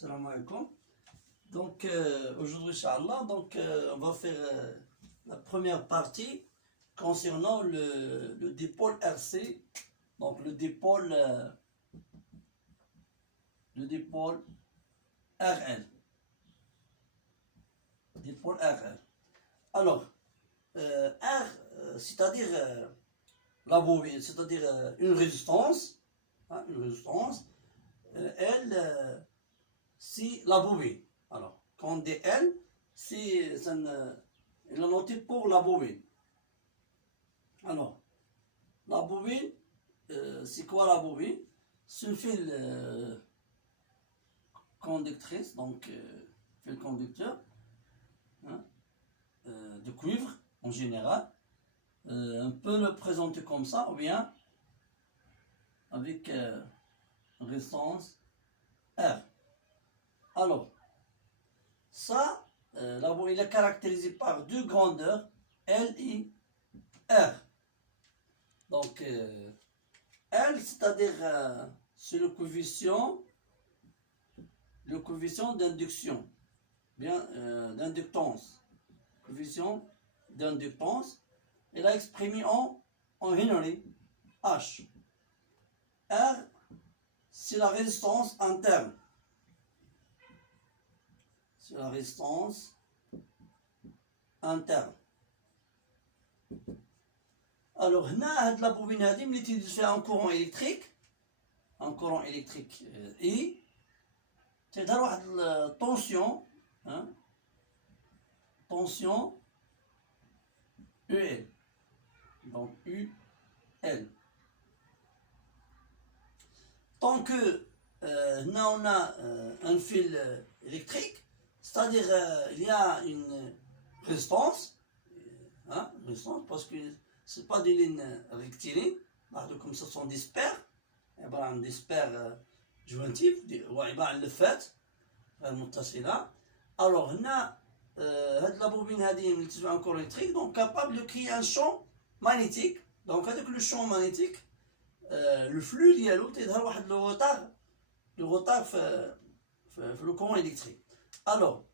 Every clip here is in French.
Salam alaikum. Donc aujourd'hui, Inch'Allah, on va faire la première partie concernant le dipôle RC, donc le dipôle RL. Dipôle RL. Alors, R, c'est-à-dire la bobine, c'est-à-dire une résistance, L, c'est la bobine. Alors, quand on dit L, c'est il a noté pour la bobine. Alors, la bobine, c'est quoi la bobine? C'est une fil conductrice, donc fil conducteur, hein, de cuivre en général. On peut le présenter comme ça, ou bien avec résistance R. Alors, ça, la bobine est caractérisée par deux grandeurs, L et R. Donc, L, c'est-à-dire c'est le coefficient d'induction, bien d'inductance. Coefficient d'inductance, il a exprimé en Henry, H. R, c'est la résistance interne. C'est la résistance interne. Alors, هنا هاد la bobine هادي ملي تيدوز فيها un courant électrique et تظهر واحد الطونسيون tension UL. Donc UL. Tant que on a un fil électrique, c'est-à-dire il y a une résistance, parce que ce n'est pas des lignes rectilignes, comme ça sont des paires, des paires jointives, le fait, alors on a la bobine un courant électrique, donc capable de créer un champ magnétique. Donc avec le champ magnétique, le flux ديالو تيظهر واحد le retard في le courant électrique. Alors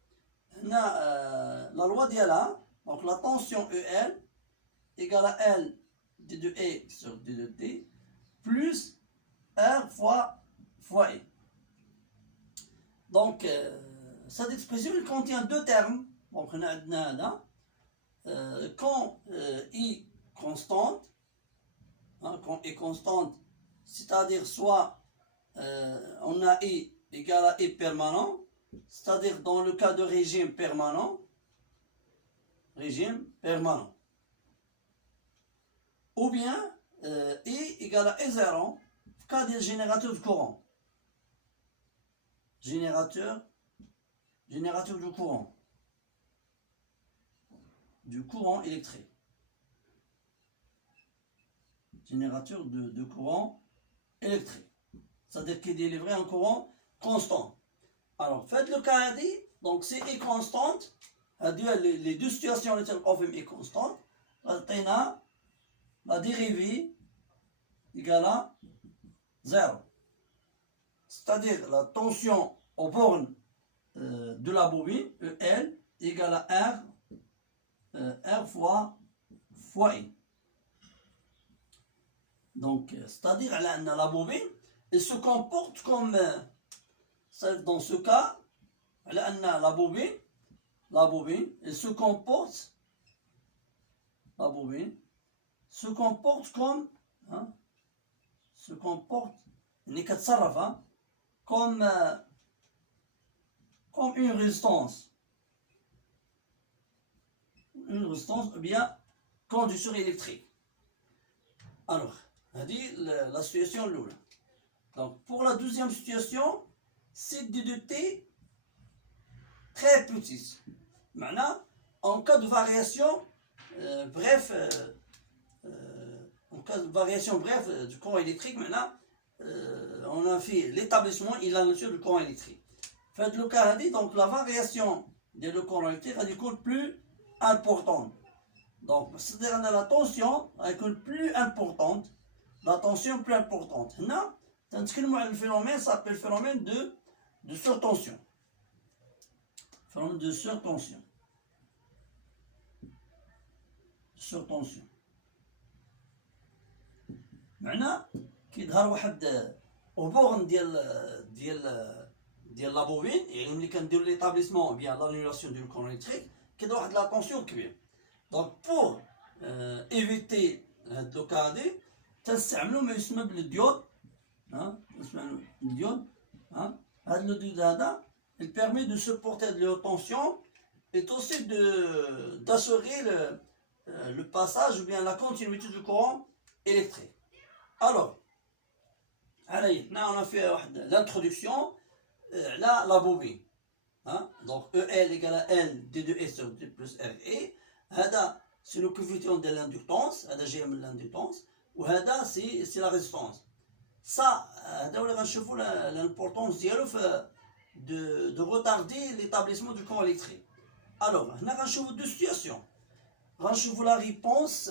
هنا la loi ديالها, donc la tension EL égale à L d de E sur d de T plus R fois E. Donc cette expression elle contient deux termes. Donc on a quand I constante, quand I constante, c'est-à-dire soit on a I égale à I permanent, c'est-à-dire dans le cas de régime permanent, ou bien I égale à I0 en cas de générateur de courant. Générateur du courant électrique. Générateur de courant électrique. C'est-à-dire qu'il délivre un courant constant. Alors, faites le cas dit, donc c'est I constante, les deux situations lesquelles on fait I constante, la dérivée égale à 0. C'est-à-dire la tension aux bornes de la bobine, EL, égale à R fois I. Donc, c'est-à-dire la bobine, elle se comporte comme, dans ce cas, la bobine, elle se comporte, comme, comme une résistance ou bien conducteur électrique. Alors, on dit la situation l'oula. Donc, pour la deuxième situation, c'est d de T très petit. Maintenant, en cas de variation, du courant électrique, maintenant, on a fait l'établissement et la nature du courant électrique. Faites le cas, donc la variation de le courant électrique est plus importante. Donc, c'est-à-dire la tension est plus importante. La tension plus importante. Là, le phénomène s'appelle le phénomène de surtension. Phénomène de surtension. Surtension. معناه كيظهر واحد اوبورن ديال لا بوبين، يعني ملي كنديرو ليطابليسمون بيان لانيولاسيون دو كورون الكتريك كيظهر واحد لا طونسيون كبير. دونك بور ايفيتي هاد لو كا هادي تنستعملو ما يسمى بالديود. نسمعو الديود. هاد لو ديود هذا il permet de supporter de la haute tension et aussi d'assurer le passage ou bien la continuité du courant électrique. Alors, là on a fait l'introduction là la bobine. Donc EL égale à N D2S sur D plus RE. هذا c'est le coefficient de l'inductance. هذا جاي من l'inductance. وهذا c'est la résistance. Ça هذا اللي غنشوفوا l'importance ديالو في de retarder l'établissement du courant électrique. Alors, on a deux situations. On la réponse,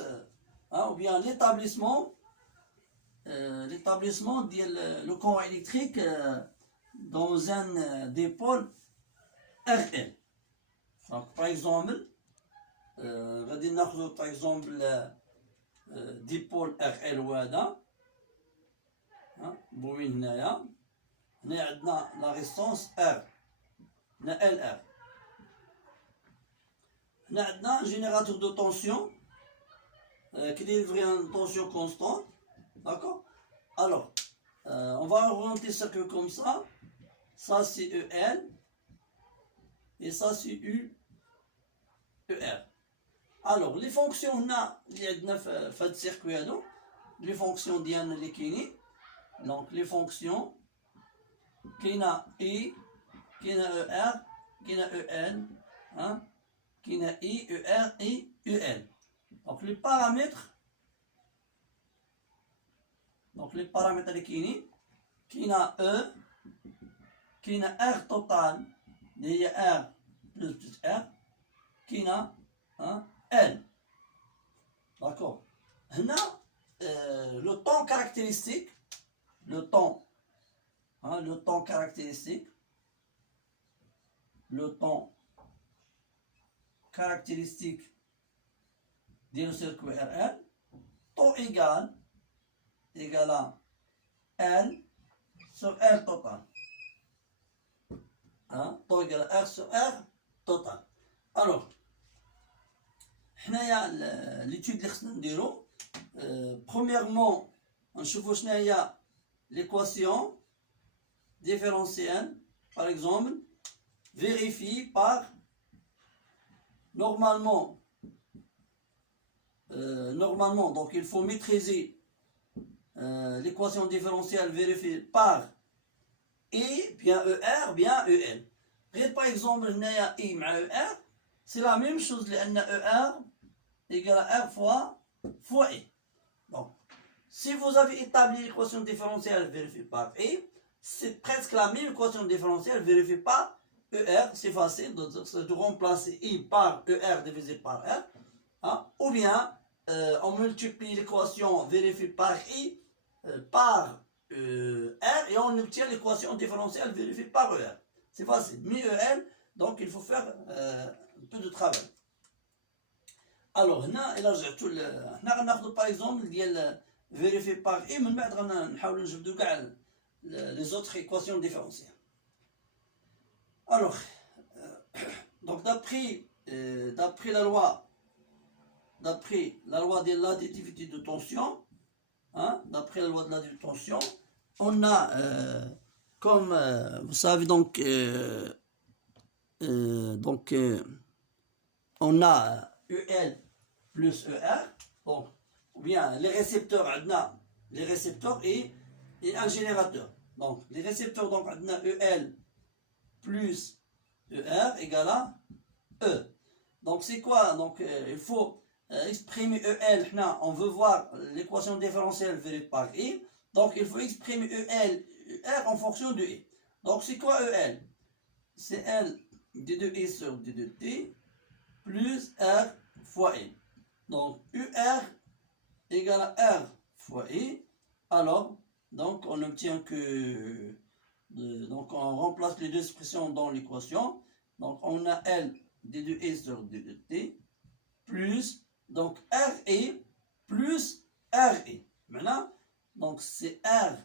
ou bien l'établissement du courant électrique dans un dipôle RL. Donc, par exemple, par exemple, dipôle RL وهذا بوين هنايا. هنا عندنا لا ريسونس ار، هنا ال ار. هنا عندنا جينيراتور دو طونسيون كيديليفري ان طونسيون كونستون. داكور. Alors, on va orienter ça que comme ça. Ça c'est EL et ça c'est ER. Alors, les fonctions هنا اللي عندنا في هاد السيركوي هادو، les fonctions ديالنا اللي كاينين. Donc les fonctions كاينه اي، كاينه او ار، كاينه او ان، كاينه اي او ار اي او ان. دونك لي بارامتر اللي كاينين، كاينه او، كاينه ار توتال اللي هي ار بلس ار، كاينه ال. داكور. هنا لو طون كاركتيرستيك، le temps caractéristique, du circuit RL, taux égal à L sur R total. Taux égal à R sur R total. Alors, l'étude اللي خصنا نديرو premièrement نشوفو شنو هي l'équation différentielle, par exemple, vérifie par normalement, donc il faut maîtriser l'équation différentielle vérifiée par I bien ER bien EL. Par exemple, I مع ER, c'est la même chose, لأن ER égale à R fois I. Donc, si vous avez établi l'équation différentielle vérifiée par I, c'est presque la même équation différentielle vérifiée par ER. C'est facile de remplacer I par ER divisé par R. Ou bien, on multiplie l'équation vérifiée par I par R et on obtient l'équation différentielle vérifiée par ER. C'est facile. Mais EL, donc il faut faire un peu de travail. Alors, هنا par exemple vérifié par I, من بعد غنحاولوا نجبدوا كاع les autres équations différentielles. Alors, donc d'après la loi de l'additivité de tension, d'après la loi de l'additivité de tension, on a comme vous savez donc on a EL plus ER. Donc ou bien les récepteurs et un générateur. Donc les récepteurs, donc EL plus ER égale à E. Donc c'est quoi? Donc il faut exprimer EL. On veut voir l'équation différentielle vérifiée par I. Donc il faut exprimer EL R en fonction de I. Donc c'est quoi EL? C'est L D2I sur D2T plus R fois I. Donc UR égale à R fois I. Alors, donc on obtient que Donc on remplace les deux expressions dans l'équation. Donc on a L d2e sur d2t plus, donc RE plus RE. Maintenant, donc c'est R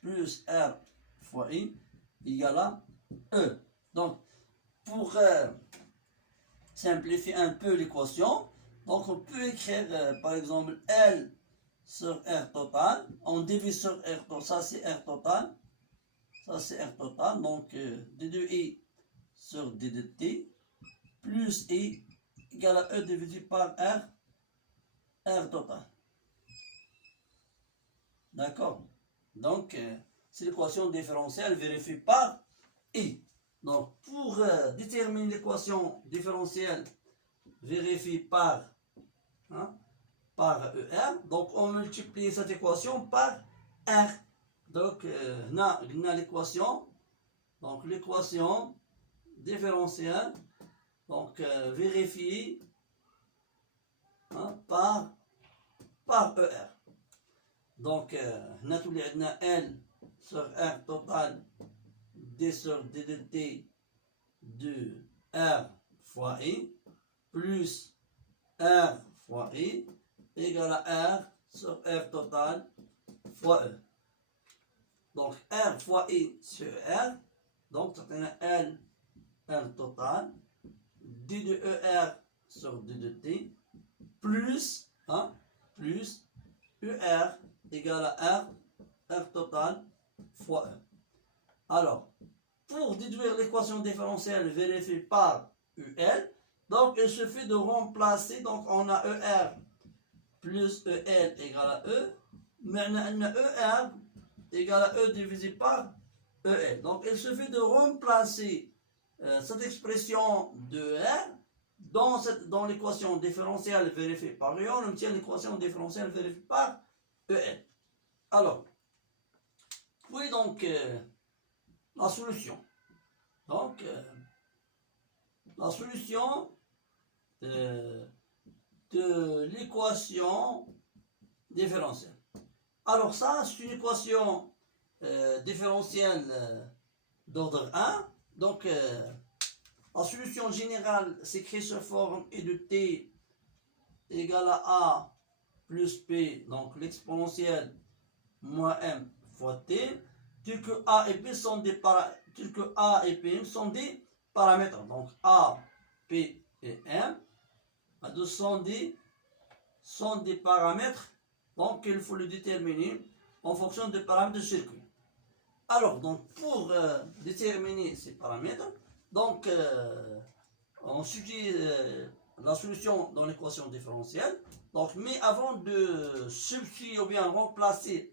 plus R fois I égale à E. Donc pour simplifier un peu l'équation, donc on peut écrire par exemple L sur R total, on divise sur R total, ça c'est R total, ça c'est R total, donc D2I sur D2T plus I égale à E divisé par R total. D'accord? Donc c'est l'équation différentielle vérifiée par I. Donc pour déterminer l'équation différentielle vérifiée par ER, donc on multiplie cette équation par R. Donc on a l'équation, donc l'équation différentielle, donc vérifiée par ER. Donc on a tous les L sur R total D sur D de T de R fois I plus R fois I égale à R sur R total fois E. Donc R fois I sur R, donc ça fait L R total D de ER sur D de T plus plus UR égale à R total fois E. Alors, pour déduire l'équation différentielle vérifiée par UL, donc il suffit de remplacer, donc on a ER plus EL égale à E, maintenant on a ER égale à E divisé par EL. Donc il suffit de remplacer cette expression de R dans l'équation différentielle vérifiée par EL, on obtient l'équation différentielle vérifiée par EL. Alors, oui donc la solution. Donc, la solution de l'équation différentielle. Alors ça, c'est une équation différentielle d'ordre 1. Donc, la solution générale s'écrit sous forme E de t égale à A plus P, donc l'exponentielle moins M fois T, tel que A et P sont des paramètres. Donc A, P et M sont des paramètres. Donc il faut le déterminer en fonction des paramètres du circuit. Alors donc pour déterminer ces paramètres, donc on suffit la solution dans l'équation différentielle. Donc mais avant de substituer ou bien remplacer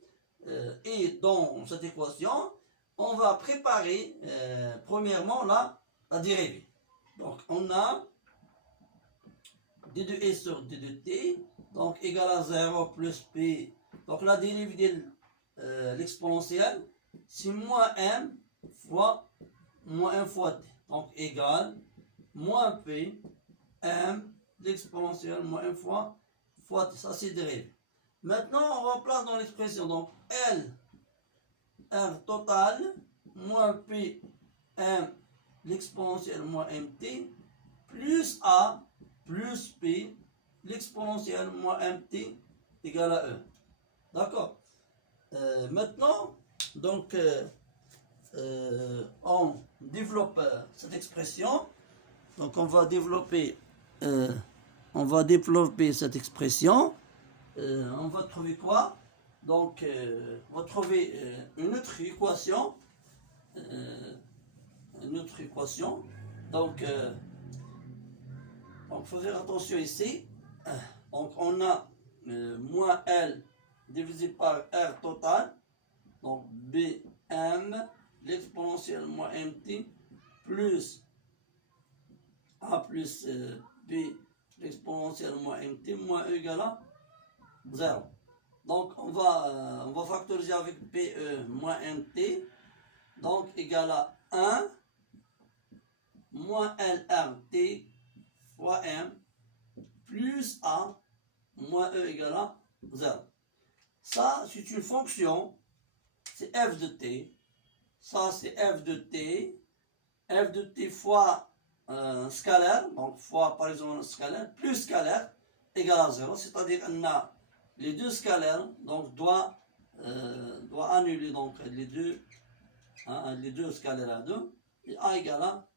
et dans cette équation, on va préparer premièrement la dérivée. Donc on a d de e sur d de t, donc égal à 0 plus p. Donc la dérivée de l'exponentielle, c'est moins m fois moins 1 fois t. Donc égal moins p m l'exponentielle moins 1 fois t. Ça c'est dérivé. Maintenant on remplace dans l'expression, donc L R total moins P M l'exponentielle moins MT plus A plus P l'exponentielle moins MT égale à E. D'accord. Maintenant, donc on développe cette expression. Donc on va développer cette expression. On va trouver quoi? Donc, on va trouver une autre équation. Donc, il faut faire attention ici. Donc, on a moins L divisé par R total. Donc, BM, l'exponentielle moins MT, plus A plus B, l'exponentielle moins MT, moins E égale à 0. Donc on va factoriser avec PE moins MT, donc égal à 1 moins LRT fois M plus A moins E égale à 0. Ça c'est une fonction, c'est f de t, ça c'est f de t. F de t fois scalaire, donc fois par exemple scalaire, plus scalaire, égale à 0. C'est-à-dire qu'on a les deux scalaires, donc doit annuler donc les deux scalaires à 2. Et a égale à,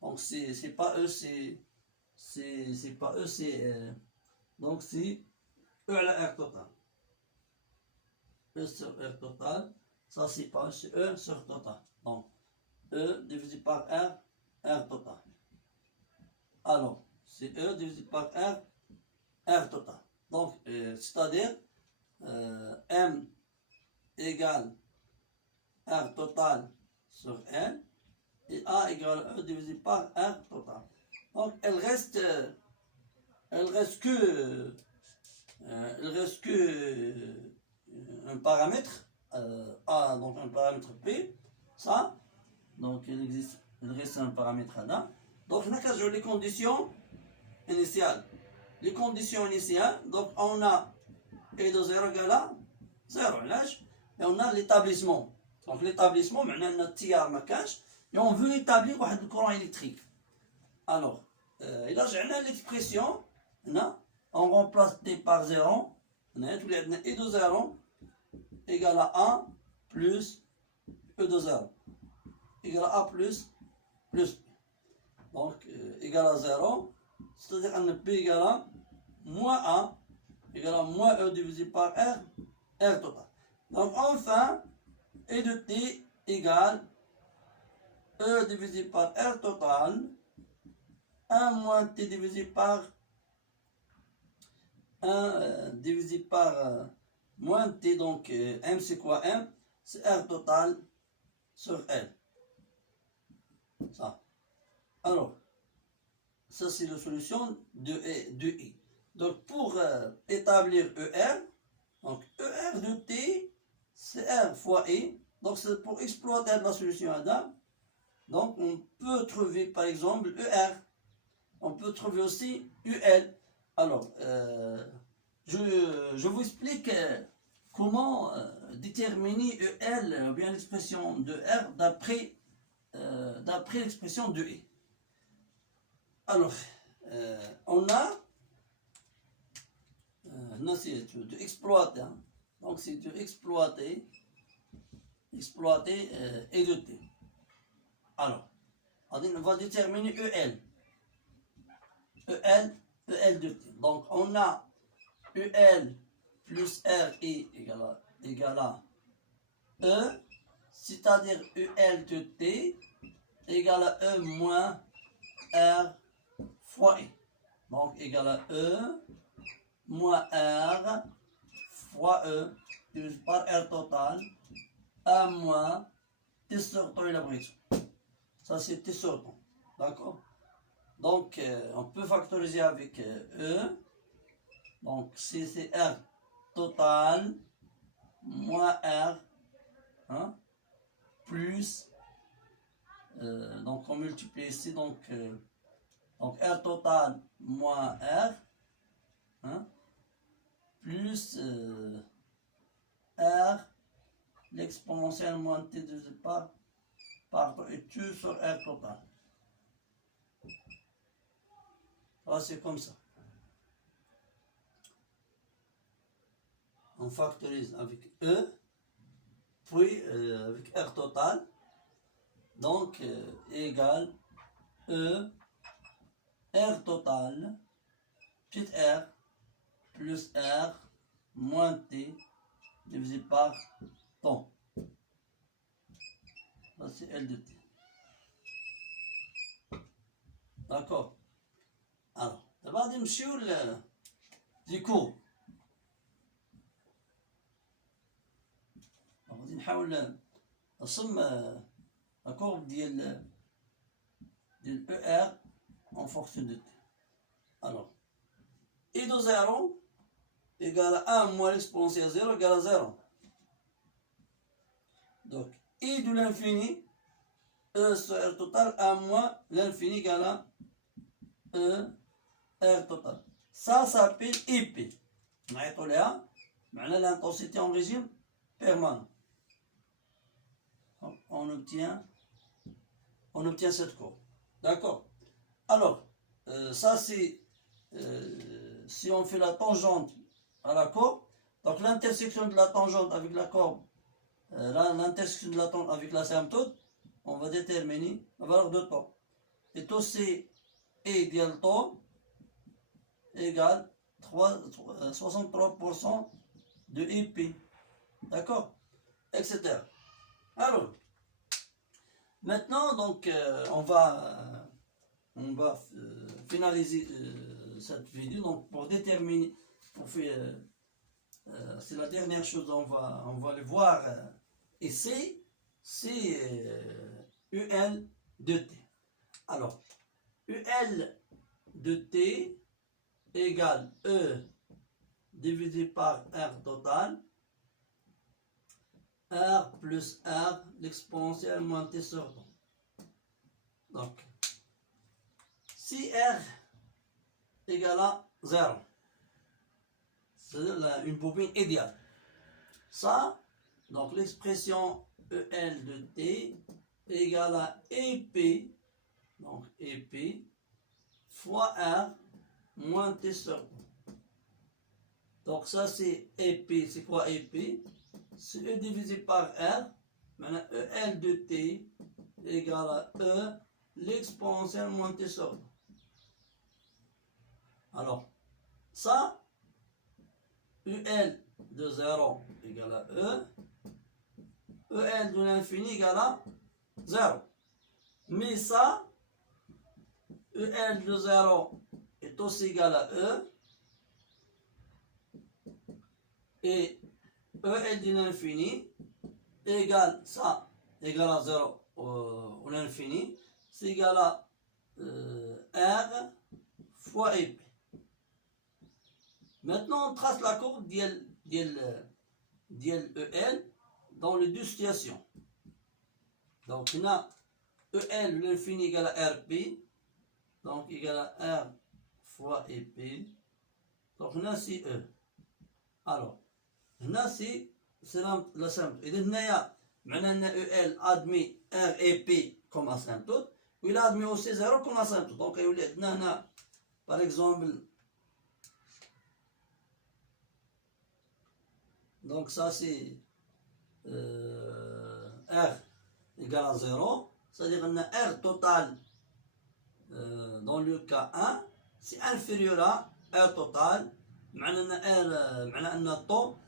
donc c'est pas E, c'est pas E, c'est donc c'est E à la R total. E sur R total, ça c'est pas E, c'est E sur total. Donc E divisé par R, R total. Alors, c'est E divisé par R, R total. Donc, c'est-à-dire M égale R total sur L et A égale E divisé par R total. Donc, il reste que un paramètre A, donc un paramètre P, ça. Donc il reste un paramètre là. Donc on a les conditions initiales. Les conditions initiales, donc on a E de 0 égale à 0, et on a l'établissement. Donc l'établissement, on a notre tiers macache, et on veut établir le courant électrique. Alors, et là j'ai l'expression, on remplace T par 0, on a E de 0 égale à 1 plus E de 0. Égale à A plus P. Donc, égale à 0, c'est-à-dire qu'on P égale à moins A, égale à moins E divisé par R, R total. Donc, enfin, E de T égale E divisé par R total, 1 moins T divisé par 1 divisé par moins T, donc M c'est quoi M? C'est R total sur L. Ça. Alors, ça c'est la solution de I. Donc pour établir ER, donc ER de T, c'est R fois I. Donc c'est pour exploiter la solution Adam. Donc on peut trouver par exemple ER. On peut trouver aussi UL. Alors, je vous explique comment déterminer EL, ou bien l'expression de R d'après l'expression de I. Alors, on a, non, c'est de exploiter, hein. Donc c'est de exploiter E de T. Alors, on va déterminer EL. EL de T. Donc on a EL plus RI égale à E, c'est-à-dire EL de T égale à E moins R fois I. Donc égale à E moins R fois E divisé par R total, 1 moins T sur temps et l'abrégation. Ça c'est T sur temps. D'accord? Donc on peut factoriser avec E. Donc c'est R total moins R, hein, plus donc on multiplie ici, donc R total moins R, hein, plus R, l'exponentielle moins T divisé par et T sur R total. Ah, c'est comme ça. On factorise avec E, puis avec R total, donc égale E, R total, petit r, plus R, moins T, divisé par temps. Ça c'est L de T. D'accord. Alors, d'abord, نمشيو دي كور. غادي نحاول نرسم لا كورب ديال ER en fonction de T. Alors, I de 0 égale à 1 moins l'exponentielle 0 égale à 0. Donc, I de l'infini, E sur R total, 1 moins l'infini égale à E R total. Ça s'appelle IP. نعيطوا لها معنى l'intensité en régime permanent. on obtient cette courbe. D'accord? Alors, ça c'est si on fait la tangente à la courbe, donc l'intersection de la tangente avec la courbe, l'intersection de la tangente avec l'asymptote, on va déterminer la valeur de taux. Et taux c'est E égale taux égale 63% de IP. D'accord? Etc. Alors, maintenant, donc, on va finaliser cette vidéo. Donc, pour déterminer, c'est la dernière chose, on va le voir ici, c'est UL de T. Alors, UL de T égale E divisé par R total, R plus R, l'exponentielle moins T sur temps. Donc, si R égale à 0, c'est une bobine idéale. Ça, donc l'expression EL de T égale à EP, donc EP, fois R moins T sur temps. Donc ça c'est EP, c'est quoi EP? C'est E divisé par R, maintenant EL de T égale à E, l'exponentielle moins T sur temps. Alors, ça, UL de 0 égale à E, EL de l'infini égale à 0. Mais ça, EL de 0 est aussi égal à E, et EL de l'infini égale, ça, égale à 0 au l'infini, c'est égal à R fois EP. Maintenant, on trace la courbe d'EL dans les deux situations. Donc, on a EL, l'infini égale à RP, donc égal à R fois EP. Donc, on a ici E. Alors, on a ici, c'est la simple. Et donc, maintenant, EL admet R et P comme asymptote, ou il admet aussi 0 comme asymptote. Donc, on a, par exemple, donc ça c'est R égale à 0, c'est-à-dire qu'on a R total dans le cas 1, c'est inférieur à R total, معنى R معنى أن temps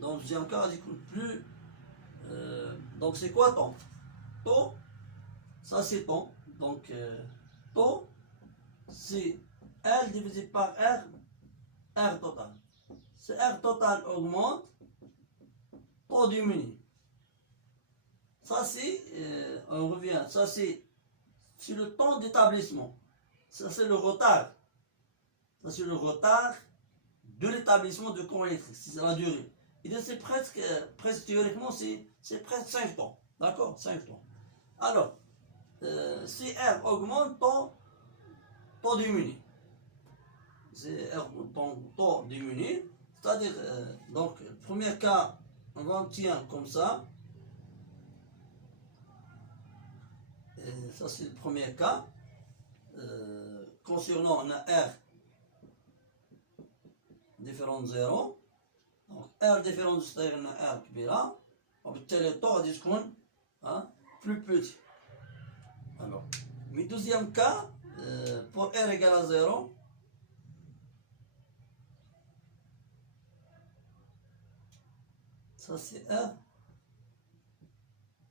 dans le deuxième cas il compte plus, donc c'est quoi temps? Temps, ça c'est temps, donc temps c'est L divisé par R, R total. Si R total augmente, temps diminue. Ça c'est, on revient, ça c'est le temps d'établissement. Ça c'est le retard. Ça c'est le retard de l'établissement de courant électrique, c'est la durée. Et c'est presque théoriquement, c'est presque 5 temps. D'accord? 5 temps. Alors, si R augmente, temps diminue. Si R, temps diminue, c'est-à-dire, donc, le premier cas, on va obtenir comme ça. Et ça, c'est le premier cas. Concernant, on a R différent de 0. Donc, R différent de 0, on a R كبيرة. وبالتالي الطو غادي تكون plus petit. Alors, mais deuxième cas, pour R égale à 0, ça c'est R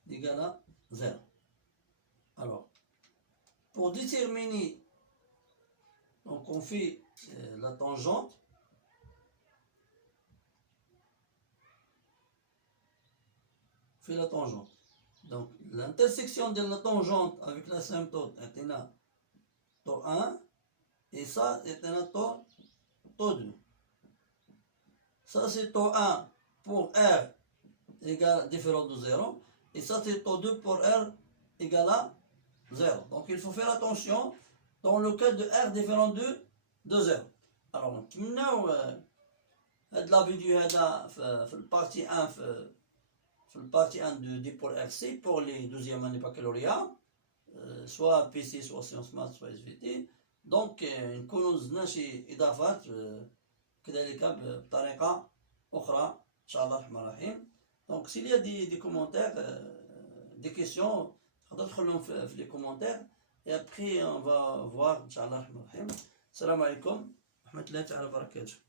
égale à 0. Alors, pour déterminer, donc on fait la tangente. On fait la tangente. Donc, l'intersection de la tangente avec l'asymptote est un taux 1 et ça est un taux 2. Ça c'est taux 1 pour R égale différent de 0 et ça c'est taux 2 pour R égale à 0. Donc il faut faire attention dans le cas de R différent de 0. Alors نتمناو هاد لا فيديو هذا في البارتي 1 في في البارتي 1 دي بول ار سي بور لي دوزيام اني بكالوريا سواء بي سي سواء سيونس مات سواء اس في تي. دونك نكونوا زدنا شي اضافات كذلك بطريقه اخرى ان شاء الله الرحمن الرحيم. دونك سي ليا دي كومونتير دي كيسيون تقدر تدخلهم في لي كومونتير et après on va voir ان شاء الله الرحمن الرحيم. السلام عليكم ورحمه الله تعالى وبركاته.